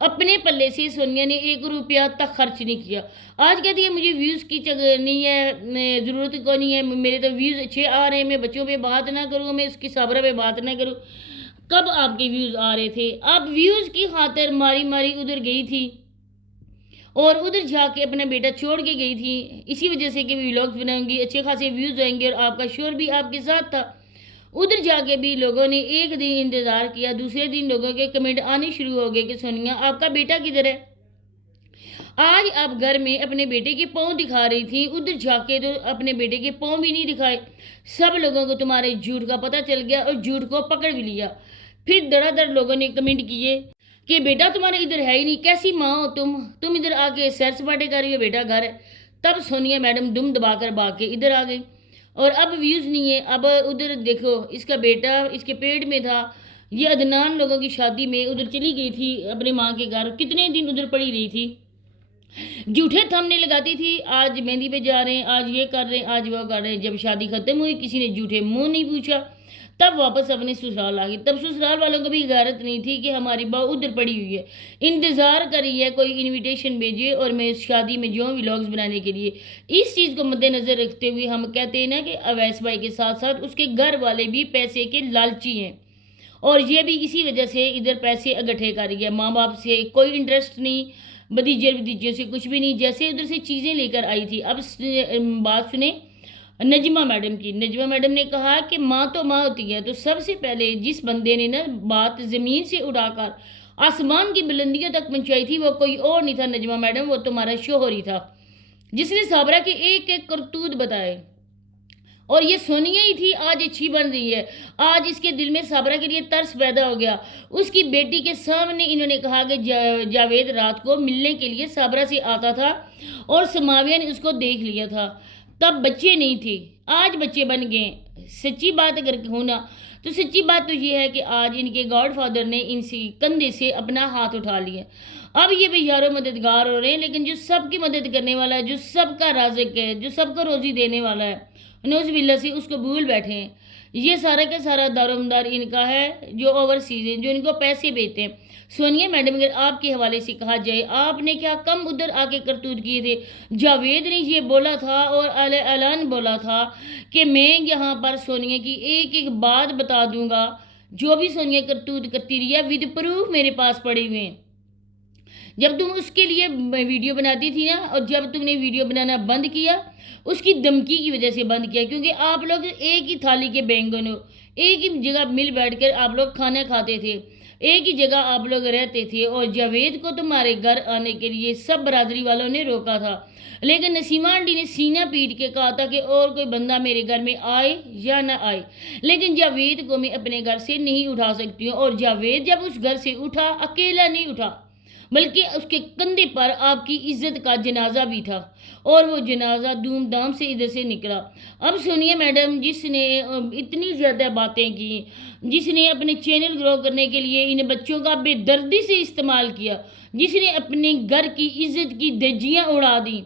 اپنے پلے سے سونیا نے 1 روپیہ تک خرچ نہیں کیا. آج کہتی ہے مجھے ویوز کی نہیں ہے، ضرورت کو نہیں ہے، میرے تو ویوز اچھے آ رہے ہیں، میں بچوں پہ بات نہ کروں، میں اس کی صابرہ پہ بات نہ کروں. کب آپ کے ویوز آ رہے تھے؟ آپ ویوز کی خاطر ماری ماری ادھر گئی تھی اور ادھر جا کے اپنا بیٹا چھوڑ کے گئی تھی، اسی وجہ سے کہ ویلاگز بناؤں گی، اچھے خاصے ویوز آئیں گے، اور آپ کا شوہر بھی آپ کے ساتھ تھا. ادھر جا کے بھی لوگوں نے 1 دن انتظار کیا، دوسرے دن لوگوں کے کمنٹ آنے شروع ہو گئے کہ سونیا آپ کا بیٹا کدھر ہے. آج آپ گھر میں اپنے بیٹے کے پاؤں دکھا رہی تھی، ادھر جا کے تو اپنے بیٹے کے پاؤں بھی نہیں دکھائے. سب لوگوں کو تمہارے جھوٹ کا پتہ چل گیا اور جھوٹ کو پکڑ بھی لیا. پھر دڑا دڑ لوگوں نے کمنٹ کیے کہ بیٹا تمہارے ادھر ہے ہی نہیں، کیسی ماں ہو تم ادھر آ کے سیر سپاٹے کر رہی ہو، بیٹا گھر ہے. تب سونیا میڈم دم دبا کر بھاگ کے ادھر آ گئی، اور اب ویوز نہیں ہے. اب ادھر دیکھو اس کا بیٹا اس کے پیٹ میں تھا. یہ عدنان لوگوں کی شادی میں ادھر چلی گئی تھی اپنے ماں کے گھر، کتنے دن ادھر پڑی رہی تھی، جھوٹے تھمنے لگاتی تھی، آج مہندی پہ جا رہے ہیں، آج یہ کر رہے ہیں، آج وہ کر رہے ہیں. جب شادی ختم ہوئی کسی نے جھوٹے منہ نہیں پوچھا، تب واپس اپنے سسرال آ گئی. تب سسرال والوں کو بھی غیرت نہیں تھی کہ ہماری بہو ادھر پڑی ہوئی ہے، انتظار کری ہے کوئی انویٹیشن بھیجے اور میں اس شادی میں جاؤں ولاگز بنانے کے لیے. اس چیز کو مد نظر رکھتے ہوئے ہم کہتے ہیں نا کہ اویس بھائی کے ساتھ ساتھ اس کے گھر والے بھی پیسے کے لالچی ہیں، اور یہ بھی اسی وجہ سے ادھر پیسے اکٹھے کر رہی ہے. ماں باپ سے کوئی انٹرسٹ نہیں، بھتیجے سے کچھ بھی نہیں، جیسے ادھر سے چیزیں لے کر آئی تھی. اب بات سنیں نجمہ میڈم کی. نجمہ میڈم نے کہا کہ ماں تو ماں ہوتی ہے، تو سب سے پہلے جس بندے نے نا بات زمین سے اڑا کر آسمان کی بلندیوں تک پہنچائی تھی وہ کوئی اور نہیں تھا نجمہ میڈم، وہ تمہارا شوہر ہی تھا جس نے صابرہ کے ایک ایک کرتوت بتائے. اور یہ سونیا ہی تھی آج اچھی بن رہی ہے. آج اس کے دل میں صابرہ کے لیے ترس پیدا ہو گیا. اس کی بیٹی کے سامنے انہوں نے کہا کہ جاوید رات کو ملنے کے لیے صابرہ سے آتا تھا اور سماویہ نے اس کو دیکھ لیا تھا، تب بچے نہیں تھے، آج بچے بن گئے. سچی بات اگر ہونا تو سچی بات تو یہ ہے کہ آج ان کے گاڈ فادر نے ان سے کندھے سے اپنا ہاتھ اٹھا لیا. اب یہ بھی یارو مددگار ہو رہے ہیں، لیکن جو سب کی مدد کرنے والا ہے، جو سب کا رازق ہے، جو سب کو روزی دینے والا ہے، نوز باللہ سے اس کو بھول بیٹھے ہیں. یہ سارا کا سارا دارومدار ان کا ہے جو اوورسیز ہیں، جو ان کو پیسے بھیجتے ہیں. سونیا میڈم اگر آپ کے حوالے سے کہا جائے آپ نے کیا کم ادھر آ کے کرتوت کیے تھے؟ جاوید نے یہ بولا تھا اور اعلان بولا تھا کہ میں یہاں پر سونیا کی ایک ایک بات بتا دوں گا، جو بھی سونیا کرتوت کرتی رہی ہے ود پروف میرے پاس پڑے ہوئے ہیں. جب تم اس کے لیے ویڈیو بناتی تھی نا، اور جب تم نے ویڈیو بنانا بند کیا اس کی دھمکی کی وجہ سے بند کیا، کیونکہ آپ لوگ ایک ہی تھالی کے بینگن ہو، ایک ہی جگہ مل بیٹھ کر آپ لوگ کھانا کھاتے تھے، ایک ہی جگہ آپ لوگ رہتے تھے. اور جاوید کو تمہارے گھر آنے کے لیے سب برادری والوں نے روکا تھا، لیکن نسیمہ آنٹی نے سینہ پیٹ کے کہا تھا کہ اور کوئی بندہ میرے گھر میں آئے یا نہ آئے، لیکن جاوید کو میں اپنے گھر سے نہیں اٹھا سکتی ہوں. اور جاوید جب اس گھر سے اٹھا اکیلا نہیں اٹھا، بلکہ اس کے کندھے پر آپ کی عزت کا جنازہ بھی تھا، اور وہ جنازہ دھوم دھام سے ادھر سے نکلا. اب سونیا میڈم جس نے اتنی زیادہ باتیں کی، جس نے اپنے چینل گرو کرنے کے لیے ان بچوں کا بے دردی سے استعمال کیا، جس نے اپنے گھر کی عزت کی دھجیاں اڑا دیں،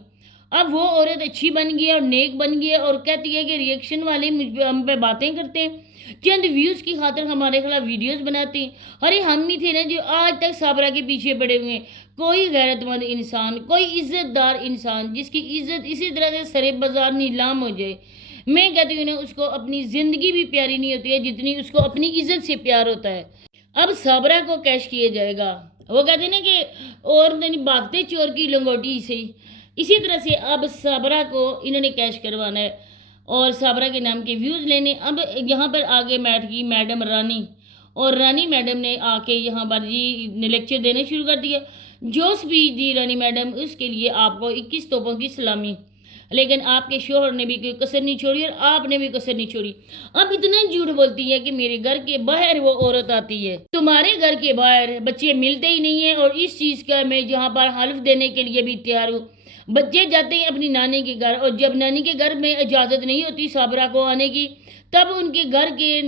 اب وہ عورت اچھی بن گئی ہے اور نیک بن گئی ہے اور کہتی ہے کہ ریئیکشن والے ہم پہ باتیں کرتے ہیں، چند ویوز کی خاطر ہمارے خلاف ویڈیوز بناتے ہیں. ارے ہم ہی تھے نا جو آج تک صابرہ کے پیچھے پڑے ہوئے ہیں. کوئی غیرت مند انسان، کوئی عزت دار انسان جس کی عزت اسی طرح سے سرے بازار نیلام ہو جائے، میں کہتی ہوں نا اس کو اپنی زندگی بھی پیاری نہیں ہوتی ہے جتنی اس کو اپنی عزت سے پیار ہوتا ہے. اب صابرہ کو کیش کیا جائے گا، وہ کہتے ہیں نا کہ اور بھاگتے چور کی لنگوٹی سے، اسی طرح سے اب صابرہ کو انہوں نے کیش کروانا ہے اور صابرہ کے نام کے ویوز لینے. اب یہاں پر آگے بیٹھ گئی میڈم رانی، اور رانی میڈم نے آ کے یہاں پر لیکچر دینے شروع کر دیا. جو سپیچ دی رانی میڈم اس کے لیے آپ کو 21 توپوں کی سلامی، لیکن آپ کے شوہر نے بھی کوئی کسر نہیں چھوڑی اور آپ نے بھی کسر نہیں چھوڑی. اب اتنا جھوٹ بولتی ہے کہ میرے گھر کے باہر وہ عورت آتی ہے، تمہارے گھر کے باہر بچے ملتے ہی نہیں ہیں، اور اس چیز کا میں جہاں پر حلف دینے کے لیے بھی تیار ہوں. بچے جاتے ہیں اپنی نانی کے گھر، اور جب نانی کے گھر میں اجازت نہیں ہوتی صابرہ کو آنے کی، تب ان کے گھر کے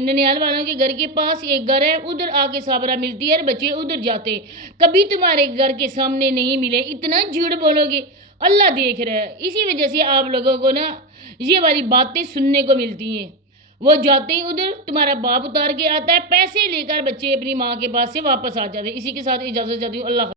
ننیال والوں کے گھر کے پاس ایک گھر ہے، ادھر آ کے صابرہ ملتی ہے اور بچے ادھر جاتے ہیں. کبھی تمہارے گھر کے سامنے نہیں ملے، اتنا جھوٹ بولو گے، اللہ دیکھ رہا ہے. اسی وجہ سے آپ لوگوں کو نا یہ والی باتیں سننے کو ملتی ہیں. وہ جاتے ہی ادھر تمہارا باپ اتار کے آتا ہے، پیسے لے کر بچے اپنی ماں کے پاس سے واپس آ جاتے ہیں۔ اسی کے ساتھ اجازت چاہتی ہوں، اللہ